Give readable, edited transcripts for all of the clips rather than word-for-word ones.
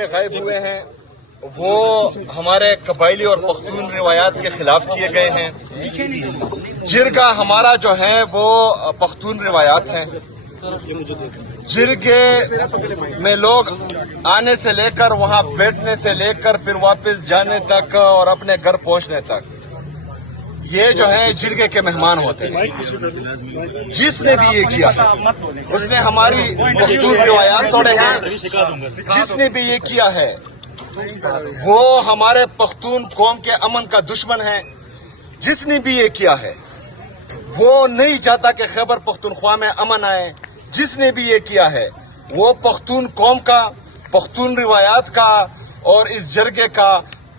جھنڈے غائب ہوئے ہیں وہ ہمارے قبائلی اور پختون روایات کے خلاف کیے گئے ہیں۔ جرگہ ہمارا جو ہے وہ پختون روایات ہیں۔ جرگے میں لوگ آنے سے لے کر وہاں بیٹھنے سے لے کر پھر واپس جانے تک اور اپنے گھر پہنچنے تک یہ جو ہے جرگے کے مہمان ہوتے ہیں۔ جس نے بھی یہ کیا ہے اس نے ہماری پختون روایات توڑے ہیں۔ جس نے بھی یہ کیا ہے وہ ہمارے پختون قوم کے امن کا دشمن ہے۔ جس نے بھی یہ کیا ہے وہ نہیں چاہتا کہ خیبر پختونخوا میں امن آئے۔ جس نے بھی یہ کیا ہے وہ پختون قوم کا، پختون روایات کا اور اس جرگے کا،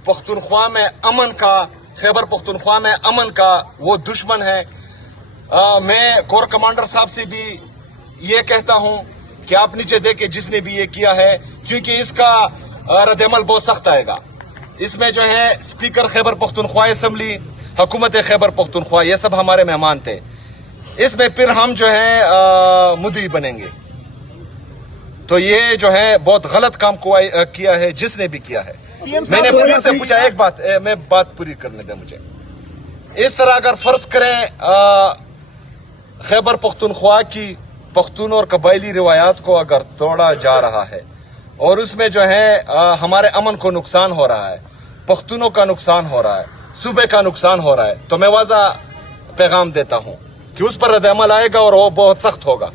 پختونخوا میں امن کا، خیبر پختونخوا میں امن کا وہ دشمن ہے۔ میں کور کمانڈر صاحب سے بھی یہ کہتا ہوں کہ آپ نیچے دیکھیں جس نے بھی یہ کیا ہے، کیونکہ اس کا رد عمل بہت سخت آئے گا۔ اس میں جو ہے اسپیکر خیبر پختونخوا اسمبلی، حکومت خیبر پختونخوا یہ سب ہمارے مہمان تھے۔ اس میں پھر ہم جو ہے مدعی بنیں گے۔ تو یہ جو ہے بہت غلط کام کیا ہے جس نے بھی کیا ہے۔ میں نے پولیس سے پوچھا، ایک بات میں بات پوری کرنے دیں مجھے۔ اس طرح اگر فرض کریں خیبر پختونخوا کی پختون اور قبائلی روایات کو اگر توڑا جا رہا ہے اور اس میں جو ہے ہمارے امن کو نقصان ہو رہا ہے، پختونوں کا نقصان ہو رہا ہے، صوبے کا نقصان ہو رہا ہے، تو میں واضح پیغام دیتا ہوں کہ اس پر رد عمل آئے گا اور وہ بہت سخت ہوگا۔